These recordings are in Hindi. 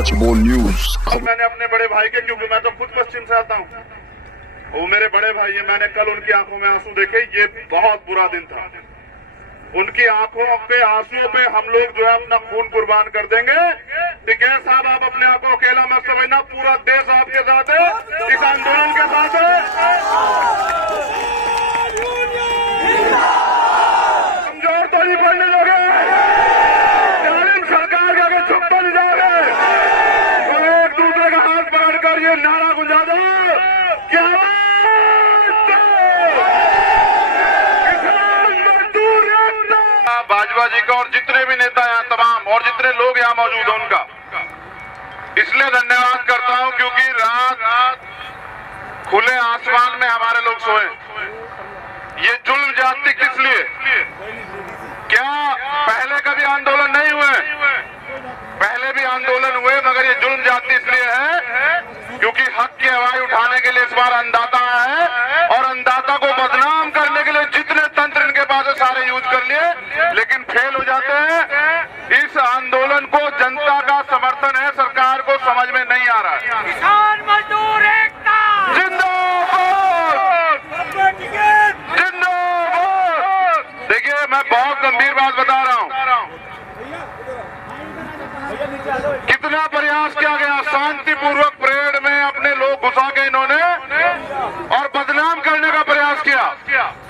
सच बोल न्यूज। मैंने अपने बड़े भाई के, क्योंकि मैं तो खुद पश्चिम से आता हूँ, वो मेरे बड़े भाई है, मैंने कल उनकी आंखों में आंसू देखे। ये बहुत बुरा दिन था। उनकी आंखों पे आंसुओं पे हम लोग जो है अपना खून कुर्बान कर देंगे। टिकैत साहब, आप अपने आप को अकेला मत समझना, पूरा देश आपके साथ है, इस आंदोलन के साथ है। कमजोर तो नहीं पड़ने दोगे, जालिम सरकार के आगे झुक नहीं जाओगे। तो एक दूसरे का हाथ पकड़कर ये नारा गुंजा दो, क्या भाजपा जी का और जितने भी नेता यहाँ तमाम और जितने लोग यहाँ मौजूद हैं उनका इसलिए धन्यवाद करता हूँ क्योंकि रात खुले आसमान में हमारे लोग सोए। ये जुल्म जाति किस लिए? क्या पहले कभी आंदोलन नहीं हुए? पहले भी आंदोलन हुए, मगर ये जुल्म जाति इसलिए है क्योंकि हक की आवाज उठाने के लिए इस बार अन्नदाता है, और अन्नदाता को बदनाम करने के लिए जितने तंत्र इनके पास है सारे यूज कर लिए, लेकिन फेल हो जाते हैं। इस आंदोलन को जनता का समर्थन है, सरकार को समझ में नहीं आ रहा है। किसान मजदूर एकता जिंदाबाद, जिंदाबाद। देखिए, मैं बहुत गंभीर बात बता रहा हूँ। कितना प्रयास किया गया, शांतिपूर्वक परेड में अपने लोग घुसा के इन्होंने और बदनाम करने का प्रयास किया।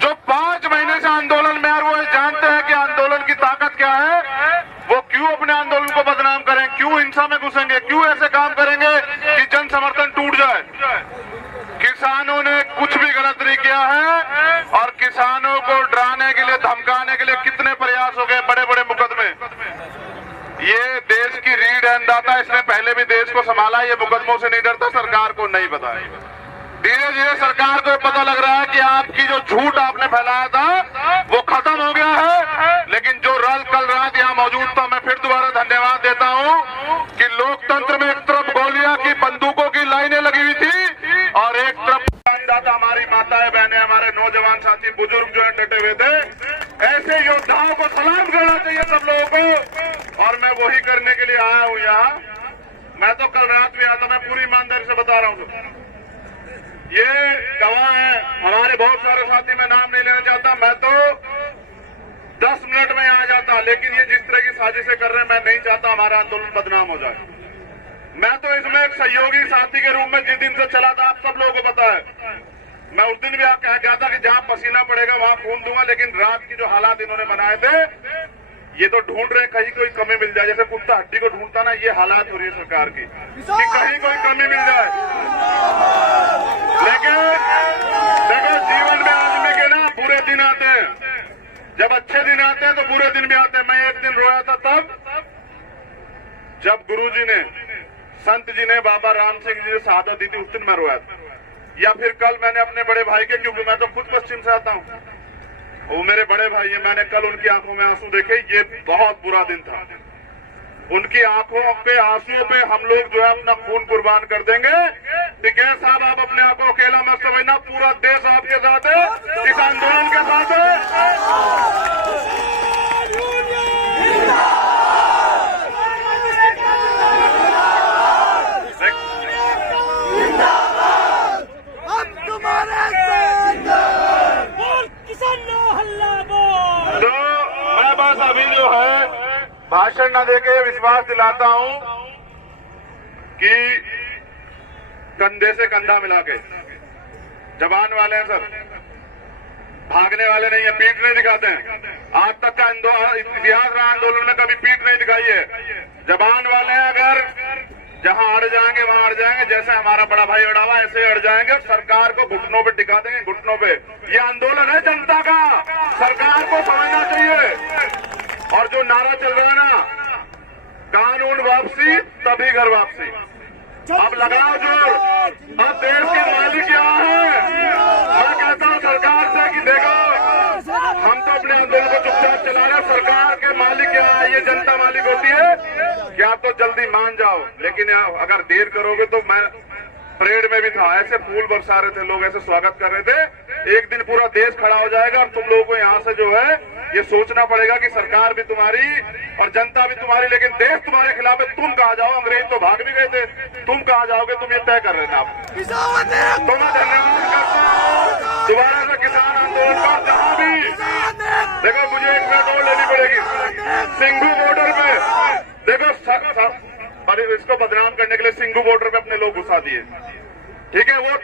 जो 5 महीने से आंदोलन में है, वो जानते हैं कि आंदोलन की ताकत क्या है। वो क्यों अपने आंदोलन को बदनाम करें, क्यों हिंसा में घुसेंगे, क्यों ऐसे काम करेंगे कि जन समर्थन टूट जाए। किसानों ने कुछ भी गलत नहीं किया है, और किसानों को डराने के लिए, धमकाने के लिए कितने प्रयास हो गए, बड़े बड़े मुकदमे। ये देश की रीढ़ है अन्नदाता, इसने पहले भी देश को संभाला, ये मुकदमों से नहीं डरता। सरकार को नहीं पता है, धीरे धीरे सरकार को पता लग रहा है कि आपकी जो झूठ आपने फैलाया था वो खत्म हो गया है। लेकिन जो कल रात यहाँ मौजूद था, मैं फिर दोबारा धन्यवाद देता हूँ कि लोकतंत्र में एक तरफ गोलियां की, बंदूकों की लाइनें लगी हुई थी, और एक तरफ अन्नदाता, हमारी माताएं बहनें, हमारे नौजवान साथी बुजुर्ग जो है डटे हुए थे। ऐसे योद्धाओं को सलाम करना चाहिए सब लोगों को, और मैं वही करने के लिए आया हूँ यहाँ। मैं तो कल रात भी आया था, मैं पूरी ईमानदारी से बता रहा हूँ। ये गवाह है, हमारे बहुत सारे साथी, मैं नाम नहीं लेना चाहता, मैं तो 10 मिनट में आ जाता, लेकिन ये जिस तरह की साजिशें कर रहे हैं, मैं नहीं चाहता हमारा आंदोलन बदनाम हो जाए। मैं तो इसमें एक सहयोगी साथी के रूप में जिस दिन से चला था, आप सब लोगों को पता है, मैं उस दिन भी कह गया था कि जहां पसीना पड़ेगा वहां खून दूंगा। लेकिन रात की जो हालात इन्होंने बनाए थे, ये तो ढूंढ रहे कहीं कोई कमी मिल जाए, जैसे कुत्ता हड्डी को ढूंढता ना, ये हालात हो रही है सरकार की कि कहीं कोई कमी मिल जाए। लेकिन देखो, जीवन में आदमी के ना बुरे दिन आते हैं, जब अच्छे दिन आते हैं तो बुरे दिन भी आते हैं। मैं एक दिन रोया था तब जब गुरुजी ने, संत जी ने, बाबा राम सिंह जी ने शहादत दी थी, उस दिन मैं रोया था। या फिर कल मैंने अपने बड़े भाई के, क्योंकि मैं तो खुद पश्चिम से आता हूँ, वो मेरे बड़े भाई है, मैंने कल उनकी आंखों में आंसू देखे। ये बहुत बुरा दिन था। उनकी आंखों पे आंसुओं पे हम लोग जो है अपना खून कुर्बान कर देंगे। टिकैत साहब, आप अपने आप को अकेला मत समझना, पूरा देश आपके साथ है, इस आंदोलन के साथ है। तो मैं बस अभी जो है भाषण न देके विश्वास दिलाता हूं कि कंधे से कंधा मिला के, जवान वाले हैं सर, भागने वाले नहीं है, पीठ नहीं दिखाते हैं। आज तक का इतिहास रहा, आंदोलन में कभी पीठ नहीं दिखाई है। जवान वाले हैं, अगर जहां अड़ जाएंगे वहां अड़ जाएंगे, जैसे हमारा बड़ा भाई अड़ा हुआ ऐसे अड़ जाएंगे, सरकार को घुटनों पे टिका देंगे, घुटनों पे। ये आंदोलन है जनता का, सरकार को समझना चाहिए। और जो नारा चल रहा है ना, कानून वापसी तभी घर वापसी, अब लगाओ जोर। अब देश के मालिक यहाँ है। मैं कहता हूँ सरकार से कि देखो, हम तो अपने आंदोलन को चुपचाप चला रहे हैं, सरकार के मालिक यहाँ है, ये जनता मालिक होती है कि आप तो जल्दी मान जाओ। लेकिन अगर देर करोगे तो, मैं परेड में भी था, ऐसे फूल बरसा रहे थे लोग, ऐसे स्वागत कर रहे थे। एक दिन पूरा देश खड़ा हो जाएगा और तुम लोगों को यहाँ से जो है ये सोचना पड़ेगा कि सरकार भी तुम्हारी और जनता भी तुम्हारी, लेकिन देश तुम्हारे खिलाफ है। तुम कहाँ जाओ, अंग्रेज तो भाग भी गए थे, तुम कहाँ जाओगे, तुम ये तय कर लेना। तो मैं धन्यवाद करता हूँ दोबारा से किसान आंदोलन का। जहाँ भी देखो, मुझे एक मिनट और लेनी पड़ेगी। सिंघू बॉर्डर पे देखो, इसको बदनाम करने के लिए सिंघू बॉर्डर पे अपने लोग घुसा दिए। ठीक है, वो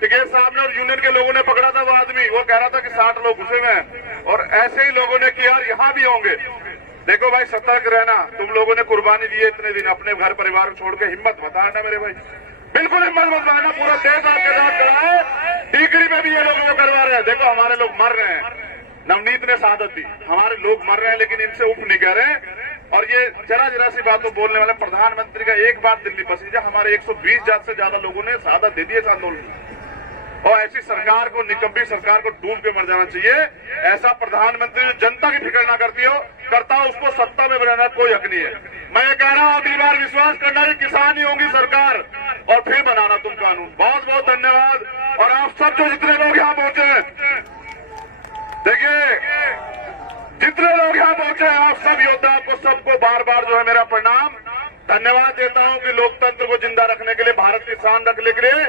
टिकैत साहब ने और यूनियन के लोगों ने पकड़ा था वो आदमी, वो कह रहा था कि 60 लोग घुसे हुए हैं, और ऐसे ही लोगों ने किया, और यहाँ भी होंगे। देखो भाई, सतर्क रहना। तुम लोगों ने कुर्बानी दी है इतने दिन, अपने घर परिवार छोड़ के हिम्मत मत हारना मेरे भाई, बिल्कुल हिम्मत मत हारना। पूरा देश आपके साथ खड़ा है। टीकरी में भी ये लोग वो करवा रहे हैं। देखो, हमारे लोग मर रहे हैं, नवनीत ने शहादत दी, हमारे लोग मर रहे हैं, लेकिन इनसे उफ नहीं कह रहे। और ये जरा सी बातों बोलने वाले प्रधानमंत्री का एक बार दिल्ली पसीजा, हमारे 120 से ज्यादा लोगों ने शहादत दे दी इस आंदोलन में। और ऐसी सरकार को, निकम्मी सरकार को डूब के मर जाना चाहिए। ऐसा प्रधानमंत्री जो जनता की फिक्र ना करता हो, उसको सत्ता में बनाना कोई हक नहीं है। मैं ये कह रहा हूँ, अगली बार विश्वास करना कि किसान ही होंगी सरकार, और फिर बनाना तुम कानून। बहुत बहुत धन्यवाद। और आप सब जो जितने लोग यहाँ पहुंचे हैं, देखिए जितने लोग यहाँ पहुंचे हैं, आप सब योद्धा को सबको बार बार जो है मेरा प्रणाम, धन्यवाद देता हूं कि लोकतंत्र को जिंदा रखने के लिए, भारत की शान रखने के लिए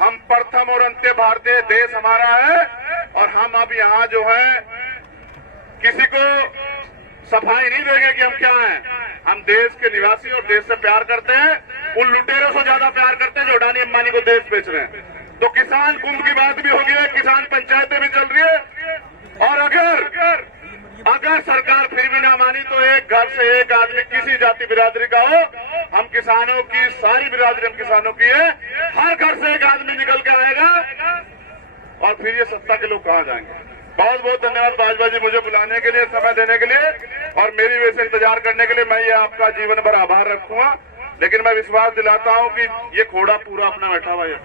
हम प्रथम और अंत्य भारतीय, देश हमारा है। और हम अब यहाँ जो है किसी को सफाई नहीं देंगे कि हम क्या हैं। हम देश के निवासी और देश से प्यार करते हैं, उन लुटेरों से ज्यादा प्यार करते हैं जो अडानी अंबानी को देश बेच रहे हैं। तो किसान कुंभ की बात भी होगी है, किसान पंचायतें भी चल रही है। और अगर सरकार फिर भी ना मानी तो एक घर से एक आदमी किसी जाति बिरादरी का हो, हम किसानों की सारी बिरादरी हम किसानों की है, हर घर से एक आदमी निकल के आएगा, और फिर ये सत्ता के लोग कहाँ जाएंगे। बहुत बहुत धन्यवाद बाजवा जी, मुझे बुलाने के लिए, समय देने के लिए, और मेरी वजह से इंतजार करने के लिए। मैं ये आपका जीवन भर आभार रखूंगा, लेकिन मैं विश्वास दिलाता हूं कि ये खोड़ा पूरा अपना बैठा हुआ है।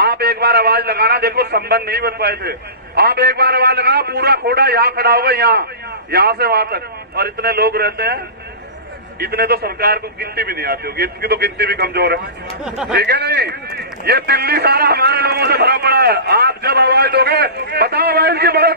आप एक बार आवाज लगाना, देखो संबंध नहीं बन पाए थे, आप एक बार आवाज लगाना, पूरा खोड़ा यहाँ खड़ा होगा, यहाँ से वहां तक। और इतने लोग रहते हैं, इतने तो सरकार को गिनती भी नहीं आती होगी, इतनी तो गिनती भी कमजोर है। ठीक है नहीं, ये दिल्ली सारा हमारे लोगों से भरा पड़ा है। आप जब आवाज दोगे, बताओ भाई इनकी मदद